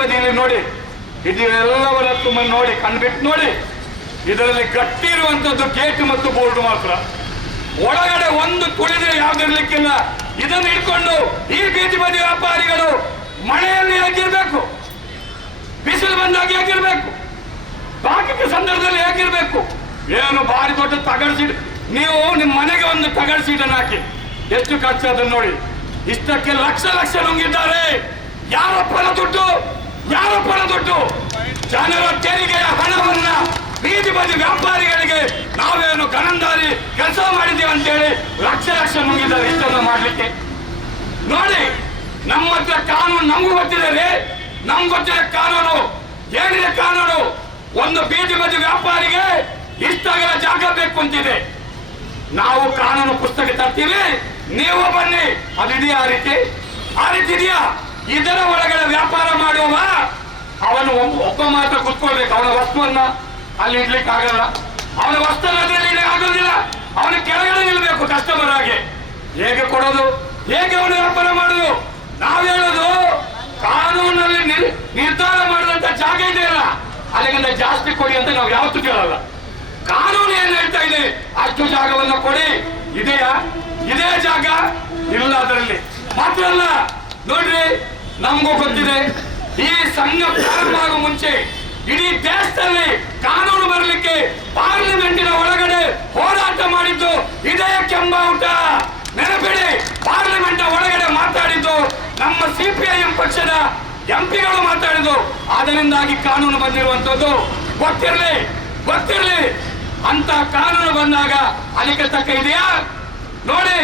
ಬದಿಯಲ್ಲಿ ನೋಡಿ, ಇದೆಲ್ಲವರ ತುಂಬ ನೋಡಿ, ಕಣ್ಬಿಟ್ಟು ನೋಡಿ. ಇದರಲ್ಲಿ ಗಟ್ಟಿ ಇರುವಂತದ್ದು ಗೇಟ್ ಮತ್ತು ಬೋರ್ಡ್ ಮಾತ್ರ. ಒಳಗಡೆ ಒಂದು ತುಳಿದ್ರೆ ಯಾವ್ದಿರ್ಲಿಕ್ಕಿಲ್ಲ. ಇದನ್ನು ಇಟ್ಕೊಂಡು ಈ ಬೀದಿ ಬದಿ ವ್ಯಾಪಾರಿಗಳು ಮಳೆಯಲ್ಲಿ ಹೇಗಿರ್ಬೇಕು, ಬಿಸಿಲು ಬಂದಾಗ ಹೇಗಿರ್ಬೇಕು, ಬಾಕಿ ಸಂದರ್ಭದಲ್ಲಿ ಹೇಗಿರ್ಬೇಕು? ಏನು ಭಾರಿ ದೊಡ್ಡ ತಗಡ್ ಸೀಟ್. ನೀವು ನಿಮ್ಮ ಮನೆಗೆ ಒಂದು ತಗಡ್ ಸೀಟನ್ನು ಹಾಕಿ ಎಷ್ಟು ಖರ್ಚು ಅದನ್ನು ನೋಡಿ. ಇಷ್ಟಕ್ಕೆ ಲಕ್ಷ ಲಕ್ಷ ನುಂಗಿದ್ದಾರೆ. ಯಾರಪ್ಪನ ದುಡ್ಡು, ಯಾರಪ್ಪನ ದುಡ್ಡು? ಜನರ ತೆರಿಗೆಯ ಹಣವನ್ನ ಬೀದಿ ಬದಿ ವ್ಯಾಪಾರಿಗಳಿಗೆ ನಾವೇನು ಗಣಂದಾರಿ ಕೆಲಸ ಮಾಡಿದ್ದೀವಿ ಅಂತೇಳಿ ಲಕ್ಷ ಲಕ್ಷ ನುಂಗಿದ್ದಾರೆ ಇಷ್ಟನ್ನು ಮಾಡ್ಲಿಕ್ಕೆ. ನೋಡಿ, ನಮ್ಮ ಹತ್ರ ಕಾನೂನು ನಮಗೂ ಗೊತ್ತಿದೆ ರೀ, ನಮ್ಗೆ ಗೊತ್ತಿದೆ ಕಾನೂನು. ಏನಿದೆ ಕಾನೂನು? ಒಂದು ಬೀದಿ ಬದಿ ವ್ಯಾಪಾರಿಗೆ ಇಷ್ಟಾಗಲ ಜಾಗ ಬೇಕು ಅಂತಿದೆ. ನಾವು ಕಾನೂನು ಪುಸ್ತಕ ತರ್ತೀವಿ, ನೀವು ಬನ್ನಿ. ಅದಿದೆಯಾ ಆ ರೀತಿ? ಆ ರೀತಿ ಇದೆಯಾ? ಇದರ ಒಳಗಡೆ ವ್ಯಾಪಾರ ಮಾಡುವವ ಅವನು ಒಬ್ಬ ಮಾತ್ರ ಕುತ್ಕೊಳ್ಬೇಕು. ಅವನ ವಸ್ತುವನ್ನ ಅಲ್ಲಿ ಇಡ್ಲಿಕ್ಕೆ ಆಗಲ್ಲ, ಅವನ ವಸ್ತುವನ್ನ ಅದರಲ್ಲಿ ಆಗೋದಿಲ್ಲ. ಅವನ ಕೆಳಗಡೆ ನಿಲ್ಬೇಕು ಕಸ್ಟಮರ್ ಆಗಿ. ಹೇಗೆ ಕೊಡೋದು, ಹೇಗೆ ಅವನು ವ್ಯಾಪಾರ ಮಾಡೋದು? ನಾವು ಹೇಳೋದು ಕಾನೂನಲ್ಲಿ ನಿರ್ಧಾರ ಮಾಡಿದಂತ ಜಾಗ ಇದೆಯಲ್ಲ, ಅದಕ್ಕಿಂತ ಜಾಸ್ತಿ ಕೊಡಿ ಅಂತ ನಾವು ಯಾವತ್ತೂ ಕೇಳಲ್ಲ. ಕಾನೂನು ಏನ್ ಹೇಳ್ತಾ ಇದೆ ಅಷ್ಟು ಜಾಗವನ್ನು ಕೊಡಿ. ಇದೆಯಾ? ಇದೇ ಜಾಗ ಇಲ್ಲ ಅದರಲ್ಲಿ. ಮಾತ್ರ ಅಲ್ಲ, ನೋಡ್ರಿ, ನಮಗೂ ಗೊತ್ತಿದೆ ಈ ಸಂಘ ಪ್ರಾರಂಭ ಆಗುವ ಮುಂಚೆ ಇಡೀ ದೇಶದಲ್ಲಿ ಕಾನೂನು ಬರಲಿಕ್ಕೆ ಪಾರ್ಲಿಮೆಂಟಿನ ಒಳಗಡೆ ಹೋರಾಟ ಮಾಡಿದ್ದು ಇದೇ ಕೆಂಬಾವುಟ. ನೆನಪಿಡಿ, ಪಾರ್ಲಿಮೆಂಟ್ ಒಳಗಡೆ ಮಾತಾಡಿದ್ದು ನಮ್ಮ ಸಿಪಿಐಎಂ ಪಕ್ಷದ ಎಂಪಿಗಳು ಮಾತಾಡಿದ್ದು. ಅದರಿಂದಾಗಿ ಕಾನೂನು ಬಂದಿರುವಂತದ್ದು. ಗೊತ್ತಿರಲಿ, ಗೊತ್ತಿರಲಿ. ಅಂತ ಕಾನೂನು ಬಂದಾಗ ಅದಕ್ಕೆ ತಕ್ಕ ಇದೆಯಾ? ನೋಡಿ,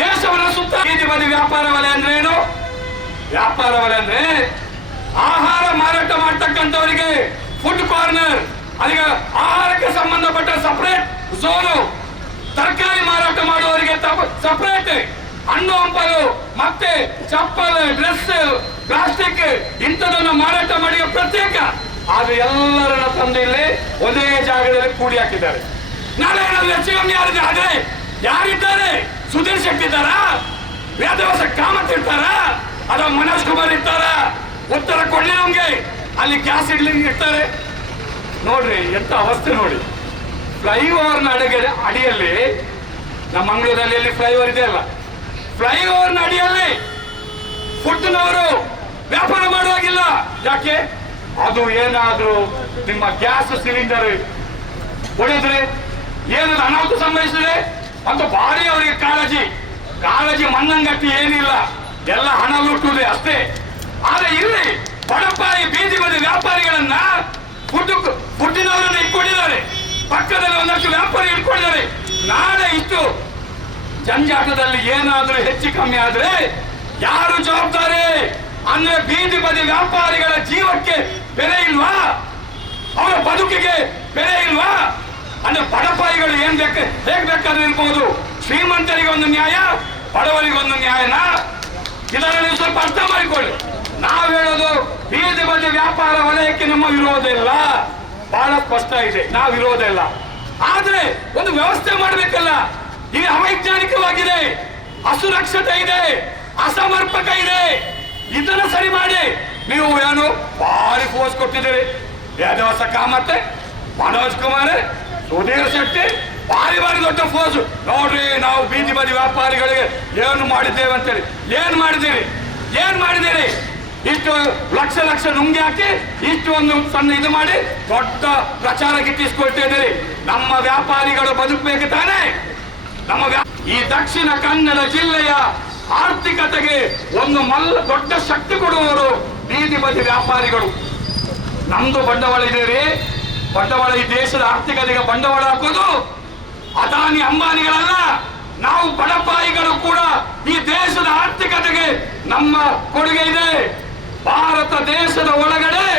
ದೇಶವನ್ನು ಸುತ್ತ ಬೀದಿ ಬದಿ ವ್ಯಾಪಾರ ವಲಯ ಅಂದ್ರೆ ಏನು? ವ್ಯಾಪಾರ ವಲಯ ಅಂದ್ರೆ ಆಹಾರ ಮಾರಾಟ ಮಾಡ್ತಕ್ಕಂಥವರಿಗೆ ಫುಡ್ ಕಾರ್ನರ್, ಅದಕ್ಕೆ ಆಹಾರಕ್ಕೆ ಸಂಬಂಧಪಟ್ಟ ಸಪರೇಟ್ ಝೋನು, ತರಕಾರಿ ಮಾರಾಟ ಮಾಡುವವರಿಗೆ ಸಪರೇಟ್, ಹಣ್ಣು ಹಂಪಲು ಮತ್ತೆ ಚಪ್ಪಲ್, ಡ್ರೆಸ್, ಪ್ಲಾಸ್ಟಿಕ್ ಇಂಥದನ್ನು ಮಾರಾಟ ಮಾಡಿ ಪ್ರತ್ಯೇಕ. ಆದ್ರೆ ಎಲ್ಲರನ್ನ ತಂದು ಇಲ್ಲಿ ಒಂದೇ ಜಾಗದಲ್ಲಿ ಕೂಡಿ ಹಾಕಿದ್ದಾರೆ. ನಾಳೆ ಏನಾದ್ರು ಹೆಚ್ಚು ಕಮ್ಮಿ ಯಾರಿದೆ? ಆದ್ರೆ ಯಾರಿದ್ದಾರೆ? ಸುಧೀರ್ ಶೆಟ್ಟಿ ಇದ್ದಾರ? ವೇದವಾಸ ಕಾಮತ್ ಇರ್ತಾರ? ಅಥವಾ ಮನೋಜ್ ಕುಮಾರ್ ಇರ್ತಾರ? ಉತ್ತರ ಕೊಡ್ಲಿ ನಮ್ಗೆ. ಅಲ್ಲಿ ಗ್ಯಾಸ್ ಇಡ್ಲಿಕ್ಕೆ ಇರ್ತಾರೆ. ನೋಡ್ರಿ ಎಂತ ಅವಸ್ಥೆ ನೋಡಿ. ಫ್ಲೈಓವರ್ನ ಅಡಿಯಲ್ಲಿ, ನಮ್ಮ ಮಂಗಳೂರಲ್ಲಿ ಎಲ್ಲಿ ಫ್ಲೈಓವರ್ ಇದೆಯಲ್ಲ, ಫ್ಲೈಓವರ್ನ ಅಡಿಯಲ್ಲಿ ಫುಡ್ನವರು ವ್ಯಾಪಾರ ಮಾಡುವಾಗಿಲ್ಲ. ಯಾಕೆ? ಅದು ಏನಾದ್ರೂ ನಿಮ್ಮ ಗ್ಯಾಸ್ ಸಿಲಿಂಡರ್ ಹೊಡೆದ್ರೆ ಏನದು ಅನಾಹುತ ಸಂಭವಿಸಿದ್ರೆ ಅಂತ ಭಾರಿ ಅವರಿಗೆ ಕಾಳಜಿ ಮಣ್ಣಂಗಟ್ಟಿ ಏನಿಲ್ಲ, ಎಲ್ಲ ಹಣ ಲುಟ್ಟುವುದೇ ಅಷ್ಟೇ. ಆದ್ರೆ ಇಲ್ಲಿ ಬಡಪಾಯಿ ಬೀದಿ ಬದಿ ವ್ಯಾಪಾರಿಗಳನ್ನ ಫುಡ್ಡಿನವರನ್ನು ಇಟ್ಕೊಂಡಿದ್ದಾರೆ, ಪಕ್ಕದಲ್ಲಿ ಒಂದಷ್ಟು ವ್ಯಾಪಾರಿ ಇಟ್ಕೊಂಡಿದ್ದಾರೆ. ನಾಳೆ ಇಷ್ಟು ಜಂಜಾಟದಲ್ಲಿ ಏನಾದ್ರೂ ಹೆಚ್ಚು ಕಮ್ಮಿ ಆದ್ರೆ ಯಾರು ಜವಾಬ್ದಾರಿ? ಅಂದ್ರೆ ಬೀದಿ ಬದಿ ವ್ಯಾಪಾರಿಗಳ ಜೀವಕ್ಕೆ ಬೆಲೆ ಇಲ್ವಾ? ಅವರ ಬದುಕಿಗೆ ಬೆಲೆ ಇಲ್ವಾ? ಅಂದ್ರೆ ಬಡಪಾಯಿಗಳು ಏನ್ ಹೇಗ್ ಬೇಕಾದ್ರೂ ಇರ್ಬೋದು. ಶ್ರೀಮಂತರಿಗೆ ಒಂದು ನ್ಯಾಯ, ಬಡವರಿಗೆ ಒಂದು ನ್ಯಾಯನ? ಇದನ್ನು ನೀವು ಸ್ವಲ್ಪ ಅರ್ಥ ಮಾಡಿಕೊಳ್ಳಿ. ನಾವು ಹೇಳೋದು ಬೀದಿ ಬದಿ ವ್ಯಾಪಾರ ವಲಯಕ್ಕೆ ನಮ್ಮ ವಿರೋಧ ಇಲ್ಲ, ಬಹಳ ಸ್ಪಷ್ಟ ಇದೆ, ನಾವು ವಿರೋಧ ಇಲ್ಲ. ಆದ್ರೆ ಒಂದು ವ್ಯವಸ್ಥೆ ಮಾಡಬೇಕಲ್ಲ. ಇದು ಅವೈಜ್ಞಾನಿಕವಾಗಿದೆ, ಅಸುರಕ್ಷತೆ ಇದೆ, ಅಸಮರ್ಪಕ ಇದೆ. ಇದನ್ನು ಸರಿ ಮಾಡಿ. ನೀವು ಏನು ಭಾರಿ ಫೋರ್ಸ್ ಕೊಟ್ಟಿದ್ದೀರಿ. ವೇದವಾಸ ಕಾಮತ್, ಮನೋಜ್ ಕುಮಾರ್, ಸುಧೀರ್ ಶೆಟ್ಟಿ, ಭಾರಿ ದೊಡ್ಡ ಫೋರ್ಸ್. ನೋಡ್ರಿ, ನಾವು ಬೀದಿ ಬದಿ ವ್ಯಾಪಾರಿಗಳಿಗೆ ಏನು ಮಾಡಿದ್ದೇವೆ ಅಂತೇಳಿ. ಏನ್ ಮಾಡಿದ್ದೀರಿ? ಇಷ್ಟು ಲಕ್ಷ ಲಕ್ಷ ನುಂಗಿ ಹಾಕಿ ಇಷ್ಟು ಒಂದು ಸಣ್ಣ ಇದು ಮಾಡಿ ದೊಡ್ಡ ಪ್ರಚಾರ ಗಿಟ್ಟಿಸ್ಕೊಳ್ತಾ ಇದ್ದೀರಿ. ನಮ್ಮ ವ್ಯಾಪಾರಿಗಳು ಬದುಕಬೇಕು ತಾನೇ? ಈ ದಕ್ಷಿಣ ಕನ್ನಡ ಜಿಲ್ಲೆಯ ಆರ್ಥಿಕತೆಗೆ ಒಂದು ದೊಡ್ಡ ಶಕ್ತಿ ಕೊಡುವವರು ಬೀದಿ ಬದಿ ವ್ಯಾಪಾರಿಗಳು. ನಮ್ದು ಬಂಡವಾಳ ಇದೆ. ಬಂಡವಾಳ ಈ ದೇಶದ ಆರ್ಥಿಕತೆಗೆ ಬಂಡವಾಳ ಹಾಕೋದು ಅದಾನಿ ಅಂಬಾನಿಗಳಲ್ಲ, ನಾವು ಬಡಪಾಯಿಗಳು ಕೂಡ ಈ ದೇಶದ ಆರ್ಥಿಕತೆಗೆ ನಮ್ಮ ಕೊಡುಗೆ ಇದೆ. ಭಾರತ ದೇಶದ ಒಳಗಡೆ